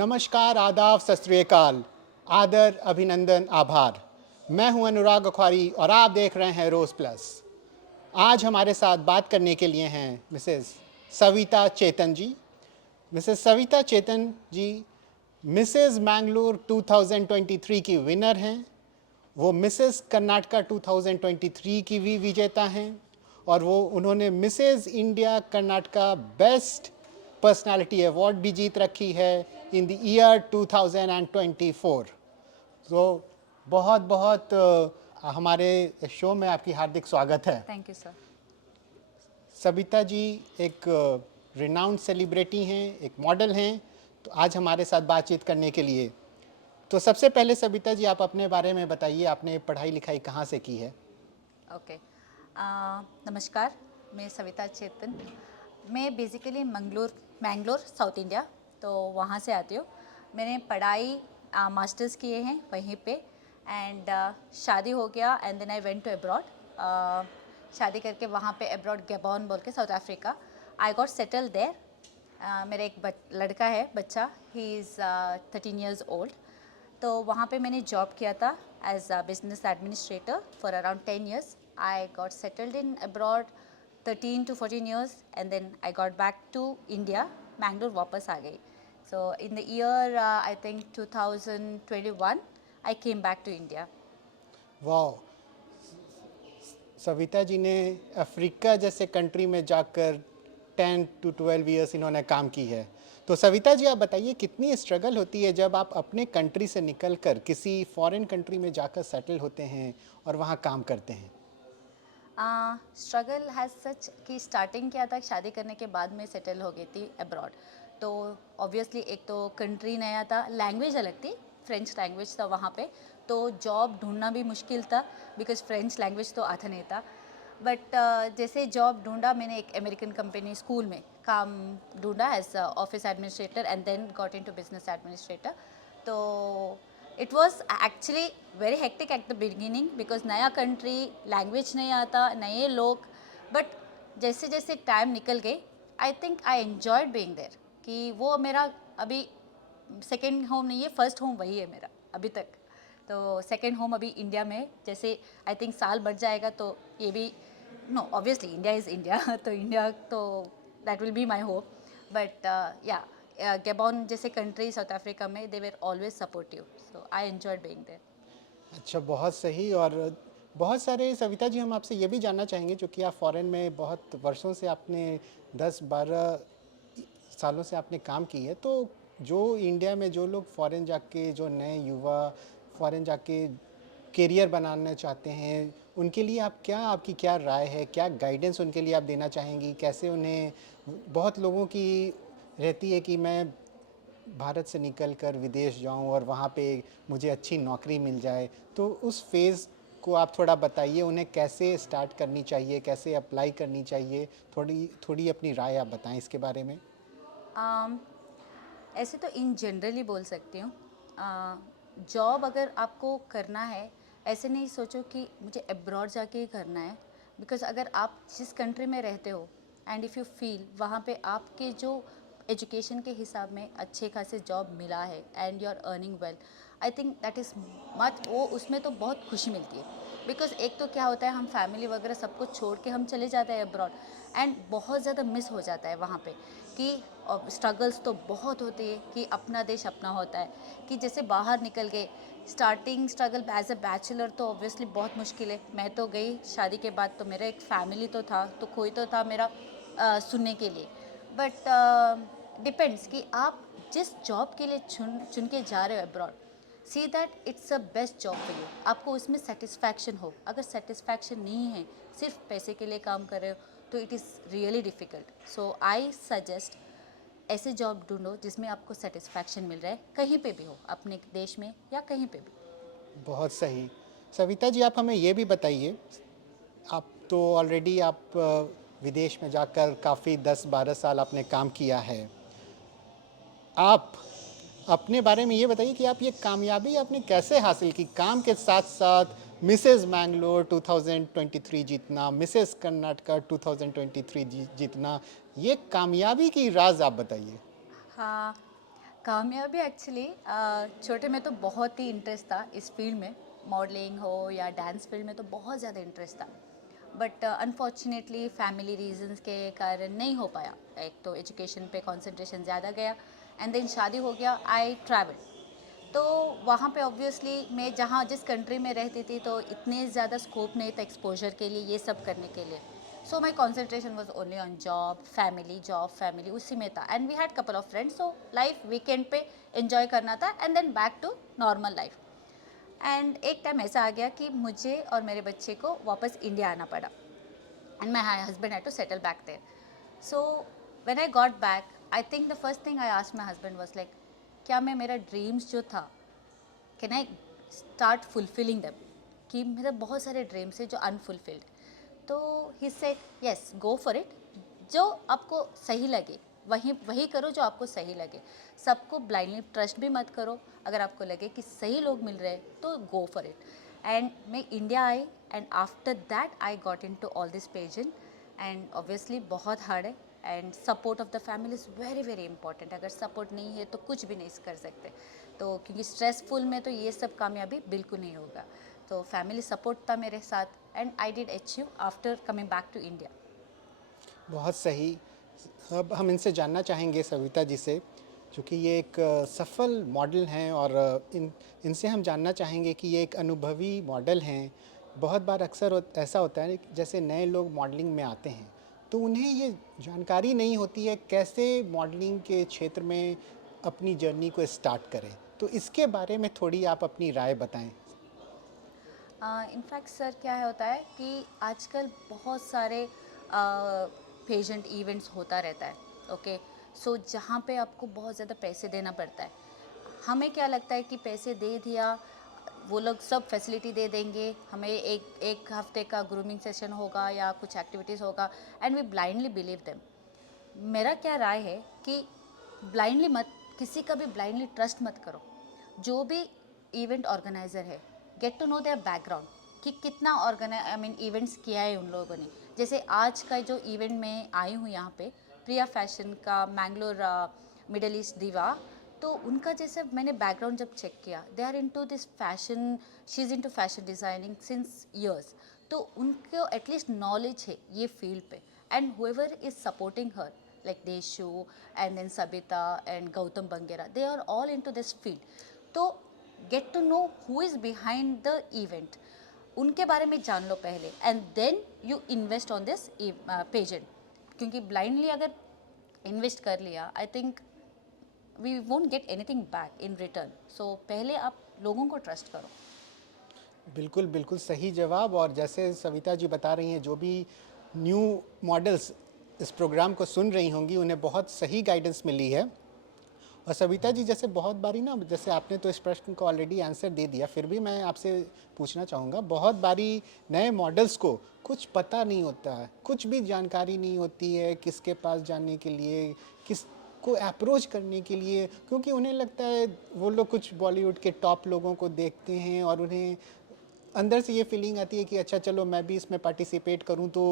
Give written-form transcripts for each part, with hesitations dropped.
नमस्कार, आदाब, सत श्री अकाल, आदर, अभिनंदन, आभार। मैं हूं अनुराग अखवारी और आप देख रहे हैं रोज प्लस। आज हमारे साथ बात करने के लिए हैं मिसेस सविता चेतन जी। मिसेस सविता चेतन जी मिसेस मैंगलोर 2023 की विनर हैं। वो मिसेस कर्नाटका 2023 की भी विजेता हैं और वो उन्होंने Mrs India Karnataka best personality award भी जीत रखी है इन द ईयर 2024। तो बहुत बहुत हमारे शो में आपकी हार्दिक स्वागत है। Thank you sir. Savita ji एक रिनाउंड सेलिब्रिटी हैं, एक मॉडल हैं, तो आज हमारे साथ बातचीत करने के लिए। तो सबसे पहले सविता जी आप अपने बारे में बताइए, आपने पढ़ाई लिखाई कहाँ से की है? ओके, नमस्कार, मैं सविता चेतन। मैं बेसिकली मैंगलोर साउथ इंडिया, तो वहाँ से आती हूँ। मैंने पढ़ाई मास्टर्स किए हैं वहीं पे एंड शादी हो गया and then I went to abroad. शादी करके वहाँ पे अब्रॉड गैबॉन बोल के South Africa I got settle there. मेरा एक लड़का है बच्चा, ही इज़ 13 ईयर्स ओल्ड। तो वहाँ पे मैंने जॉब किया था as a business administrator for around 10 years. I got settled in abroad 13 to 14 years and then I got back to India. Mangalore वापस आ गई. So in the year I think 2021 I came back to India. वाह, सविता जी ने Africa जैसे country में जाकर 10 to 12 years इन्होंने काम की है। तो सविता जी आप बताइए कितनी स्ट्रगल होती है जब आप अपने कंट्री से निकलकर किसी फॉरेन कंट्री में जाकर सेटल होते हैं और वहाँ काम करते हैं? स्ट्रगल हैज़ सच कि स्टार्टिंग किया था शादी करने के बाद में सेटल हो गई थी अब्रॉड। तो ऑब्वियसली एक तो कंट्री नया था, लैंग्वेज अलग थी, फ्रेंच लैंग्वेज था वहाँ पे, तो जॉब ढूंढना भी मुश्किल था बिकॉज फ्रेंच लैंग्वेज तो आता नहीं था। बट जैसे जॉब ढूंढा, मैंने एक अमेरिकन कंपनी स्कूल में काम ढूंढा as office administrator and then got into business administrator. तो it was actually very hectic at the beginning because नया कंट्री, लैंग्वेज नहीं आता, नए लोग। बट जैसे जैसे टाइम निकल गए I think I enjoyed being there, कि वो मेरा अभी सेकेंड होम नहीं है, फर्स्ट होम वही है मेरा अभी तक। तो सेकेंड होम अभी इंडिया में, जैसे आई थिंक साल बढ़ जाएगा तो ये भी, no obviously India is India तो इंडिया तो that will be my hope. But yeah Gabon जैसे कंट्री साउथ अफ्रीका में they were always supportive, so I enjoyed being there. अच्छा, बहुत सही। और बहुत सारे सविता जी हम आपसे ये भी जानना चाहेंगे, क्योंकि आप फॉरेन में बहुत वर्षों से आपने 10-12 सालों से आपने काम की है, तो जो इंडिया में जो लोग फॉरेन जाके, जो नए युवा फॉरेन जाके करियर बनाना चाहते हैं, उनके लिए आप क्या, आपकी क्या राय है, क्या गाइडेंस उनके लिए आप देना चाहेंगी? कैसे उन्हें, बहुत लोगों की रहती है कि मैं भारत से निकल कर विदेश जाऊं और वहाँ पे मुझे अच्छी नौकरी मिल जाए, तो उस फेज़ को आप थोड़ा बताइए, उन्हें कैसे स्टार्ट करनी चाहिए, कैसे अप्लाई करनी चाहिए? थोड़ी थोड़ी अपनी राय आप बताएं इसके बारे में। ऐसे तो इन जनरली बोल सकती हूँ, जॉब अगर आपको करना है, ऐसे नहीं सोचो कि मुझे अब्रॉड जाके ही करना है। बिकॉज अगर आप जिस कंट्री में रहते हो एंड इफ़ यू फील वहाँ पे आपके जो एजुकेशन के हिसाब में अच्छे खासे जॉब मिला है and you are earning well, I think that is much, वो उसमें तो बहुत खुशी मिलती है। बिकॉज एक तो क्या होता है, हम फैमिली वगैरह सब कुछ छोड़ के हम चले जाते हैं अब्रॉड एंड बहुत ज़्यादा मिस हो जाता है वहाँ पे, कि स्ट्रगल्स तो बहुत होती है, कि अपना देश अपना होता है, कि जैसे बाहर निकल गए, starting struggle as a bachelor तो ऑब्वियसली बहुत मुश्किल है। मैं तो गई शादी के बाद, तो मेरा एक फैमिली तो था, तो कोई तो था मेरा सुनने के लिए। बट डिपेंड्स कि आप जिस जॉब के लिए चुन चुन के जा रहे हो abroad, see that it's a best job for you, आपको उसमें सेटिस्फैक्शन हो। अगर सेटिस्फैक्शन नहीं है, सिर्फ पैसे के लिए काम कर रहे हो, तो it is really difficult. So I suggest ऐसे जॉब ढूंढो जिसमें आपको सेटिस्फैक्शन मिल रहा है, कहीं पे भी हो, अपने देश में या कहीं पे भी। बहुत सही। सविता जी आप हमें ये भी बताइए, आप तो ऑलरेडी आप विदेश में जाकर काफ़ी 10-12 साल आपने काम किया है। आप अपने बारे में ये बताइए कि आप ये कामयाबी आपने कैसे हासिल की, काम के साथ साथ मिसेस मैंगलोर 2023 जीतना, मिसेस कर्नाटका 2023 जीतना, ये कामयाबी की राज आप बताइए। हाँ, कामयाबी एक्चुअली छोटे में तो बहुत ही इंटरेस्ट था इस फील्ड में, मॉडलिंग हो या डांस फील्ड में तो बहुत ज़्यादा इंटरेस्ट था। बट अनफॉर्चुनेटली फैमिली रीजंस के कारण नहीं हो पाया। एक तो एजुकेशन पे कंसंट्रेशन ज़्यादा गया, एंड देन शादी हो गया, आई ट्रैवल। तो वहाँ पे ऑब्वियसली मैं जहाँ जिस कंट्री में रहती थी तो इतने ज़्यादा स्कोप नहीं था एक्सपोजर के लिए, ये सब करने के लिए। So my concentration was only on job family उसी में था। And we had couple of friends, so life weekend पे एंजॉय करना था and then back to normal life. And एक टाइम ऐसा आ गया कि मुझे और मेरे बच्चे को वापस इंडिया आना पड़ा, and my husband had to settle back there. So when I got back, I think the first thing I asked my husband was like, क्या मैं मेरा ड्रीम्स जो था, can I start fulfilling them? कि मेरे बहुत सारे ड्रीम्स है जो अनफुलफिल्ड। तो he said yes, go for it. जो आपको सही लगे वही वही करो, जो आपको सही लगे। सबको ब्लाइंडली ट्रस्ट भी मत करो। अगर आपको लगे कि सही लोग मिल रहे हैं तो गो फॉर इट। एंड मैं इंडिया आई, and after that I got in to all this pageant. And obviously बहुत हार्ड है, and support of the family is very very important. अगर सपोर्ट नहीं है तो कुछ भी नहीं कर सकते। तो क्योंकि स्ट्रेसफुल में तो ये सब कामयाबी बिल्कुल नहीं होगा। तो फैमिली सपोर्ट था मेरे साथ, and I did achieve after coming back to India. बहुत सही। अब हम इनसे जानना चाहेंगे सविता जी से, क्योंकि ये एक सफल मॉडल हैं और इनसे हम जानना चाहेंगे कि ये एक अनुभवी मॉडल हैं। बहुत बार अक्सर ऐसा होता है कि जैसे नए लोग मॉडलिंग में आते हैं तो उन्हें ये जानकारी नहीं होती है कैसे मॉडलिंग के क्षेत्र में अपनी जर्नी को स्टार्ट करें। तो इसके बारे में थोड़ी आप अपनी राय बताएं। इनफैक्ट सर क्या होता है कि आजकल बहुत सारे पेजेंट इवेंट्स होता रहता है। ओके, सो जहाँ पे आपको बहुत ज़्यादा पैसे देना पड़ता है। हमें क्या लगता है कि पैसे दे दिया, वो लोग सब फैसिलिटी दे देंगे, हमें एक एक हफ्ते का ग्रूमिंग सेशन होगा या कुछ एक्टिविटीज़ होगा, and we blindly believe them. मेरा क्या राय है कि ब्लाइंडली मत, किसी का भी ब्लाइंडली ट्रस्ट मत करो। जो भी इवेंट ऑर्गेनाइज़र है, get to know their background कि कितना इवेंट्स किया है उन लोगों ने। जैसे आज का जो इवेंट में आई हूँ यहाँ पे, प्रिया फैशन का मैंगलोर मिडल ईस्ट दीवा, तो उनका जैसे मैंने बैकग्राउंड जब चेक किया, they are into this fashion, she is into fashion designing since years. तो उनको एटलीस्ट नॉलेज है ये फील्ड पे, and whoever is supporting her like Deshu and then Sabita and Gautam Bangera, they are all into this field. तो get to know who is behind the event, उनके बारे में जान लो पहले, and then you invest on this pageant। क्योंकि blindly अगर invest कर लिया, I think we won't get anything back in return। so पहले आप लोगों को ट्रस्ट करो। बिल्कुल बिल्कुल सही जवाब। और जैसे सविता जी बता रही हैं, जो भी न्यू मॉडल्स इस प्रोग्राम को सुन रही होंगी उन्हें बहुत सही गाइडेंस मिली है। और सविता जी, जैसे बहुत बारी ना, जैसे आपने तो इस प्रश्न को ऑलरेडी आंसर दे दिया, फिर भी मैं आपसे पूछना चाहूँगा, बहुत बारी नए मॉडल्स को कुछ पता नहीं होता है, कुछ भी जानकारी नहीं होती है किसके पास जाने के लिए, किस को अप्रोच करने के लिए, क्योंकि उन्हें लगता है वो लोग कुछ बॉलीवुड के टॉप लोगों को देखते हैं और उन्हें अंदर से ये फीलिंग आती है कि अच्छा चलो मैं भी इसमें पार्टिसिपेट करूं तो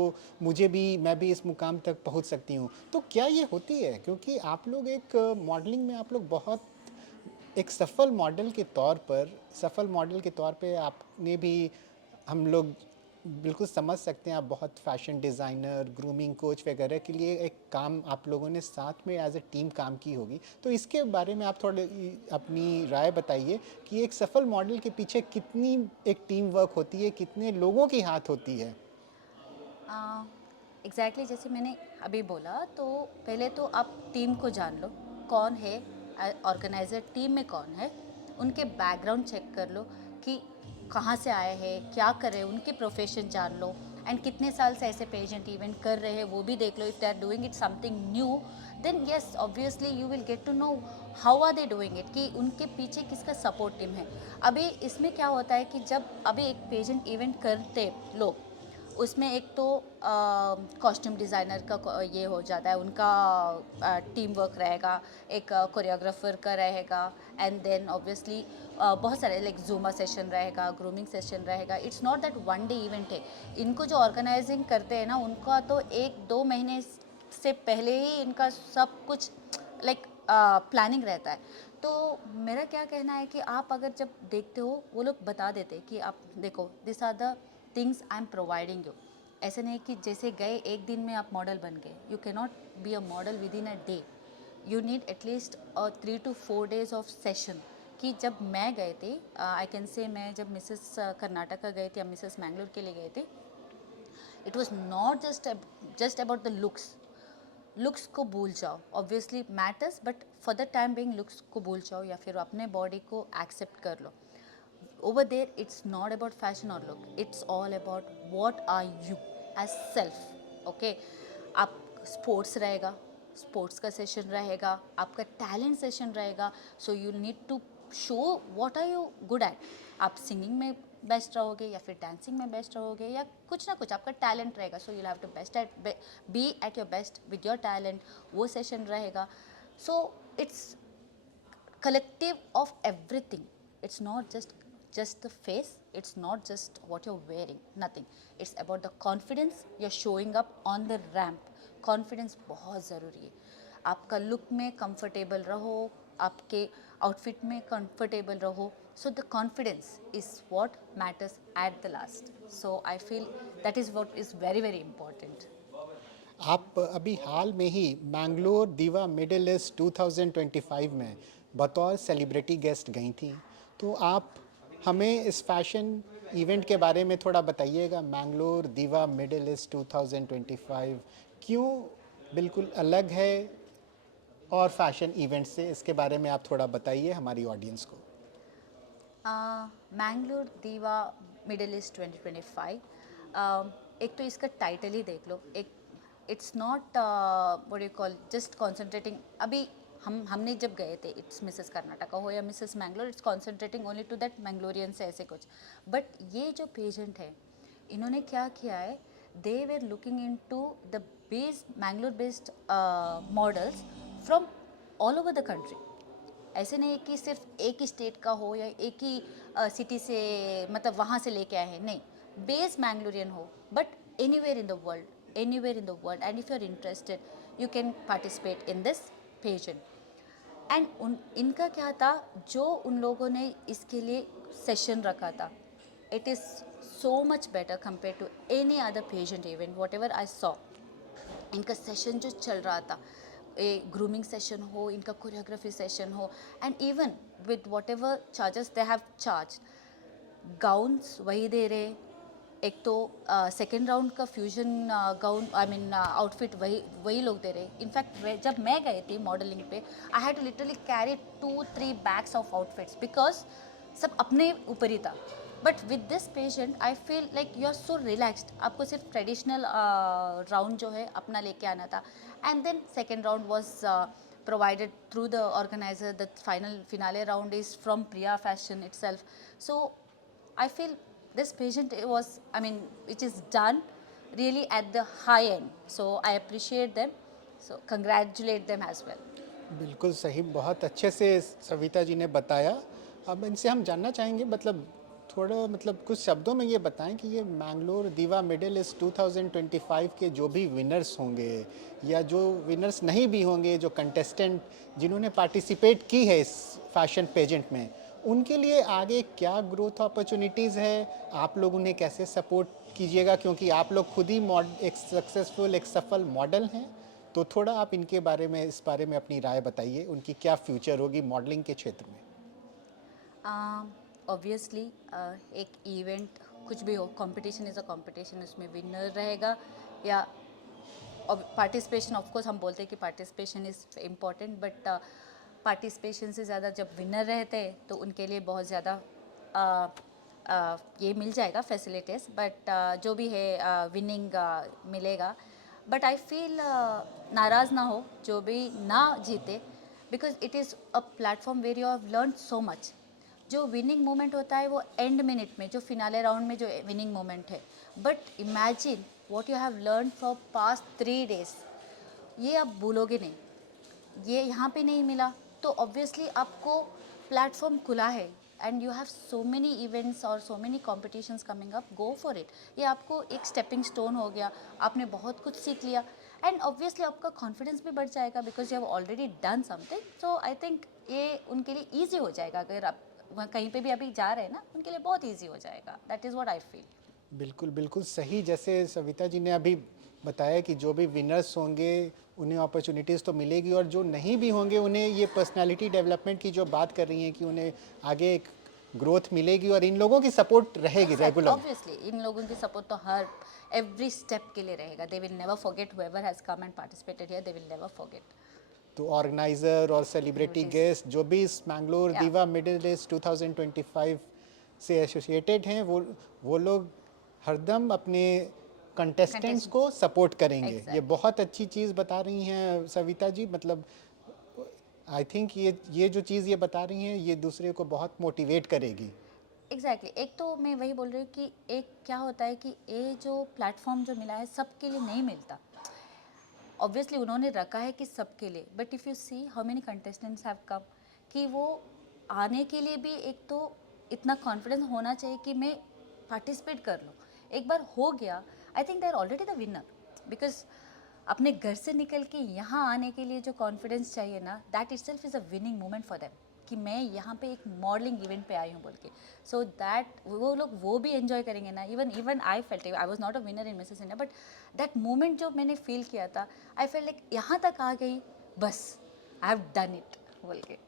मैं भी इस मुकाम तक पहुंच सकती हूं। तो क्या ये होती है, क्योंकि आप लोग एक मॉडलिंग में आप लोग बहुत एक सफल मॉडल के तौर पे आपने भी, हम लोग बिल्कुल समझ सकते हैं, आप बहुत फैशन डिज़ाइनर, ग्रूमिंग कोच वगैरह के लिए एक काम आप लोगों ने साथ में एज ए टीम काम की होगी। तो इसके बारे में आप थोड़ी अपनी राय बताइए कि एक सफल मॉडल के पीछे कितनी एक टीम वर्क होती है, कितने लोगों की हाथ होती है। एग्जैक्टली जैसे मैंने अभी बोला, तो पहले तो आप टीम को जान लो, कौन है ऑर्गेनाइज़र, टीम में कौन है, उनके बैकग्राउंड चेक कर लो कि कहाँ से आए हैं, क्या कर रहे हैं, उनके प्रोफेशन जान लो, एंड कितने साल से ऐसे पेजेंट इवेंट कर रहे हैं वो भी देख लो। If they are doing it something new, then yes obviously you will get to know how are they doing it, कि उनके पीछे किसका सपोर्ट टीम है। अभी इसमें क्या होता है कि जब अभी एक पेजेंट इवेंट करते लोग, उसमें एक तो कॉस्ट्यूम डिज़ाइनर का ये हो जाता है, उनका टीम वर्क रहेगा, एक कोरियोग्राफर का रहेगा, एंड देन ऑब्वियसली बहुत सारे लाइक जूमा सेशन रहेगा, ग्रूमिंग सेशन रहेगा। It's not that one day event है। इनको जो ऑर्गेनाइजिंग करते हैं ना, उनका तो 1-2 महीने से पहले ही इनका सब कुछ लाइक प्लानिंग रहता है। तो मेरा क्या कहना है कि आप अगर जब देखते हो वो लोग बता देते हैं कि आप देखो this are the things I am providing you. ऐसे नहीं कि जैसे गए एक दिन में आप मॉडल बन गए, you can not be a model with in a day. You need at least 3 to 4 days of session. कि जब मैं गए थे, आई कैन से मैं जब मिसेस कर्नाटका गए थे या मिसेस मैंगलोर के लिए गए थे, it was not just about the looks को भूल जाओ, obviously matters, but for the time being looks को भूल जाओ या फिर अपने बॉडी को एक्सेप्ट कर लो। over there it's not about fashion or look, it's all about what are you as self। okay, आप स्पोर्ट्स रहेगा, स्पोर्ट्स का सेशन रहेगा, आपका टैलेंट सेशन रहेगा। So you need to show what are you good at. आप singing में best रहोगे या फिर डांसिंग में बेस्ट रहोगे या कुछ ना कुछ आपका टैलेंट रहेगा। So you have to best at be at your best with your talent, वो सेशन रहेगा। So it's collective of everything, it's not just the face, it's not just what you're wearing, nothing, it's about the confidence you're showing up on the ramp। Confidence बहुत ज़रूरी है। आपका look में comfortable रहो, आपके outfit में comfortable रहो। So the confidence is what matters at the last. So I feel that is what is very very important. आप अभी हाल में ही मैंगलोर दीवा मिडिल ईस्ट 2025 में बतौर सेलिब्रिटी गेस्ट गई थी। तो आप हमें इस फैशन इवेंट के बारे में थोड़ा बताइएगा। मैंगलोर दीवा मिडिल ईस्ट 2025 क्यों बिल्कुल अलग है और फैशन इवेंट से, इसके बारे में आप थोड़ा बताइए हमारी ऑडियंस को। मैंगलोर दीवा मिडिल ईस्ट 2025, एक तो इसका टाइटल ही देख लो। एक it's not what you call just concentrating. अभी हमने जब गए थे, इट्स मिसेस कर्नाटका हो या Mrs Mangalore, it's concentrating only to that Mangalorean से ऐसे कुछ। बट ये जो पेजेंट है, इन्होंने क्या किया है, they were looking in to the base Mangalore based models from all over the country. ऐसे नहीं कि सिर्फ एक ही स्टेट का हो या एक ही सिटी से, मतलब वहाँ से लेके आए हैं, नहीं। बेस मैंगलोरियन हो but anywhere in the world, anywhere in the world, and if you are interested you can participate in this pageant. And इनका क्या था, जो उन लोगों ने इसके लिए सेशन रखा था, it is so much better compare to any other pageant event whatever I saw. इनका सेशन जो चल रहा था, ए ग्रूमिंग सेशन हो, इनका कोरियोग्राफी सेशन हो, and even with whatever charges they have charge, gowns वही दे रहे। एक तो सेकेंड राउंड का fusion gown, I mean outfit वही लोग दे रहे। इनफैक्ट जब मैं गई थी मॉडलिंग पे, I had to literally carry 2-3 bags of outfits because सब अपने ऊपर ही था। But with this pageant I feel like you are so relaxed. आपको सिर्फ ट्रेडिशनल राउंड जो है अपना लेके आना था, and then second round was provided through the organizer. The finale round is from Priya Fashion itself. So I feel this pageant was, I mean, which is done really at the high end. So I appreciate them. So congratulate them as well. बिल्कुल सही, बहुत अच्छे से सविता जी ने बताया। अब इनसे हम जानना चाहेंगे, मतलब थोड़ा, मतलब कुछ शब्दों में ये बताएं कि ये मैंगलोर दीवा मिडिल ईस्ट 2025 के जो भी विनर्स होंगे या जो विनर्स नहीं भी होंगे, जो कंटेस्टेंट जिन्होंने पार्टिसिपेट की है इस फैशन पेजेंट में, उनके लिए आगे क्या ग्रोथ अपॉर्चुनिटीज़ है, आप लोग उन्हें कैसे सपोर्ट कीजिएगा, क्योंकि आप लोग खुद ही एक सक्सेसफुल, एक सफल मॉडल हैं। तो थोड़ा आप इनके बारे में, इस बारे में अपनी राय बताइए, उनकी क्या फ्यूचर होगी मॉडलिंग के क्षेत्र में। ऑब्वियसली एक इवेंट कुछ भी हो, कंपटीशन इज़ अ कंपटीशन, उसमें विनर रहेगा या पार्टिसिपेशन। ऑफकोर्स हम बोलते हैं कि participation is important, but participation से ज़्यादा जब विनर रहते हैं तो उनके लिए बहुत ज़्यादा ये मिल जाएगा फैसिलिटीज़। बट जो भी है विनिंग मिलेगा। बट आई फील नाराज़ ना हो जो भी ना जीते, because it is a platform where you have learn so much. जो विनिंग मोमेंट होता है वो एंड मिनट में, जो फिनाले राउंड में जो विनिंग मोमेंट है। But imagine what you have learn for past 3 days, ये आप भूलोगे नहीं। ये यहाँ पे नहीं मिला तो ऑब्वियसली आपको प्लेटफॉर्म खुला है, and you have so many events और so many competitions coming up, go for it. ये आपको एक स्टेपिंग स्टोन हो गया, आपने बहुत कुछ सीख लिया। एंड ऑब्वियसली आपका कॉन्फिडेंस भी बढ़ जाएगा because you have already done something. So I think ये उनके लिए ईजी हो जाएगा. अगर आप वहाँ कहीं पे भी अभी जा रहे हैं ना, उनके लिए बहुत ईजी हो जाएगा. That is what I feel. बिल्कुल बिल्कुल सही. जैसे सविता जी ने अभी बताया कि जो भी विनर्स होंगे उन्हें अपॉर्चुनिटीज़ तो मिलेगी, और जो नहीं भी होंगे उन्हें ये पर्सनालिटी डेवलपमेंट की जो बात कर रही हैं कि उन्हें आगे एक ग्रोथ मिलेगी और इन लोगों की सपोर्ट रहेगी रेगुलर. ऑब्वियसली इन लोगों की सपोर्ट तो हर एवरी स्टेप के लिए रहेगा. They will never forget whoever has come and participated here, they will never forget. तो ऑर्गेनाइज़र और सेलिब्रिटी Notice. गेस्ट जो भी इस मैंगलोर Yeah. दीवा मिडिल ईस्ट 2025 से एसोसिएटेड हैं, वो लोग हरदम अपने कंटेस्टेंट्स को सपोर्ट करेंगे. ये Exactly. बहुत अच्छी चीज़ बता रही हैं सविता जी. मतलब आई थिंक ये जो चीज़ ये बता रही हैं ये दूसरे को बहुत मोटिवेट करेगी. एग्जैक्टली एक तो मैं वही बोल रही हूँ कि एक क्या होता है कि ये जो प्लेटफॉर्म जो मिला है सबके लिए नहीं मिलता. ऑब्वियसली उन्होंने रखा है कि सबके लिए, but if you see how many contestants have come, कि वो आने के लिए भी एक तो इतना कॉन्फिडेंस होना चाहिए कि मैं पार्टिसिपेट कर लूँ. एक बार हो गया, I think they are already the winner. Because अपने घर से निकल के यहाँ आने के लिए जो कॉन्फिडेंस चाहिए ना, that itself is a winning moment for them, कि मैं यहाँ पे एक मॉडलिंग इवेंट पे आई हूँ बोल के. सो दैट वो लोग वो भी एंजॉय करेंगे ना. Even I felt, I was not a winner in Mrs India, but that moment जो मैंने फील किया था, आई फेल लाइक यहाँ तक आ गई, बस आई हैव डन इट बोल के.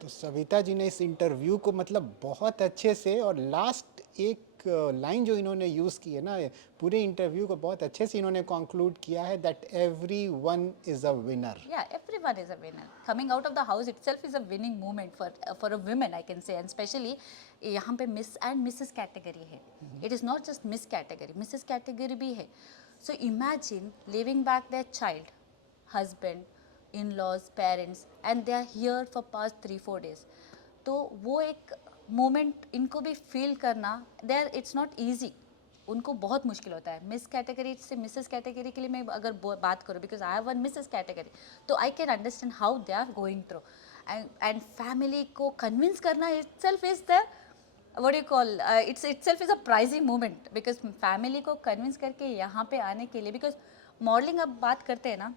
तो सविता जी ने इस इंटरव्यू को मतलब बहुत अच्छे से, और लास्ट एक लाइन जो इन्होंने यूज़ की है ना, पूरे इंटरव्यू को बहुत अच्छे से इन्होंने कंक्लूड किया है that everyone is a winner. Yeah, everyone is a winner. Coming out of the house itself is a winning moment for a woman, I can say, and especially यहाँ पे मिस एंड मिसेस कैटेगरी है. It is not just Miss category, Mrs category भी है. So imagine living back there child, husband, in laws, parents, and they are here for past 3-4 days. तो वो एक moment इनको भी फील करना, there it's not easy. उनको बहुत मुश्किल होता है. मिस कैटेगरी से मिसेस कैटेगरी के लिए मैं अगर बात करूँ, because I have one Mrs category, तो I can understand how they are going through. And family को कन्विंस करना itself is the what you call, it's itself is a praising moment. Because family को convince करके यहाँ पे आने के लिए, बिकॉज मॉडलिंग अब बात करते हैं ना,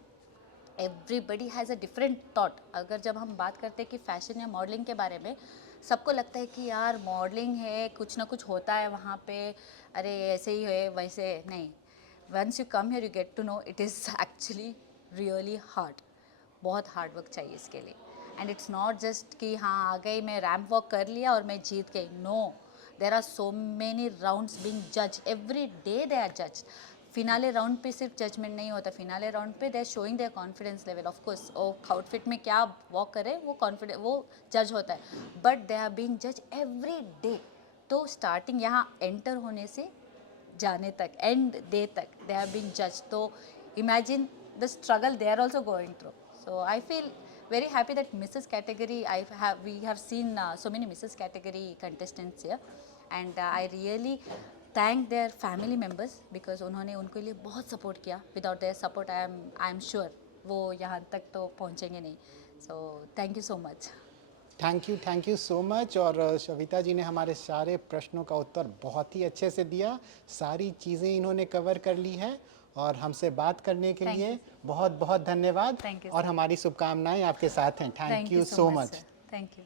everybody has a different thought. अगर जब हम बात करते हैं कि फैशन या मॉडलिंग के बारे में, सबको लगता है कि यार मॉडलिंग है, कुछ ना कुछ होता है वहाँ पे, अरे ऐसे ही है वैसे नहीं. Once you come here you get to know it is actually really hard. बहुत हार्ड वर्क चाहिए इसके लिए. एंड इट्स नॉट जस्ट कि हाँ आ गई, मैं रैम्प वॉक कर लिया और मैं जीत गई. No, there are so many rounds being जज, एवरी डे दे आर जज. फिनाले राउंड पे सिर्फ जजमेंट नहीं होता, फिनाले राउंड पे they are showing there confidence level. Of course वो आउटफिट में क्या वॉक करे वो कॉन्फिडेंस वो जज होता है, बट दे आर बीइंग जज एवरी डे. तो स्टार्टिंग यहाँ एंटर होने से जाने तक, एंड डे तक दे आर बीइंग जज. तो imagine the struggle they are also going through. So I feel very happy that Mrs. category we have seen so many Mrs. category contestants here, and I really thank their family members because उन्होंने उनके लिए बहुत support किया. Without their support I am sure वो यहाँ तक तो पहुँचेंगे नहीं. So thank you so much. Thank you so much. और सविता जी ने हमारे सारे प्रश्नों का उत्तर बहुत ही अच्छे से दिया. सारी चीज़ें इन्होंने कवर कर ली है, और हमसे बात करने के Thank लिए बहुत बहुत धन्यवाद. Thank you, और हमारी शुभकामनाएं आपके साथ हैं. Thank you so much. Thank you.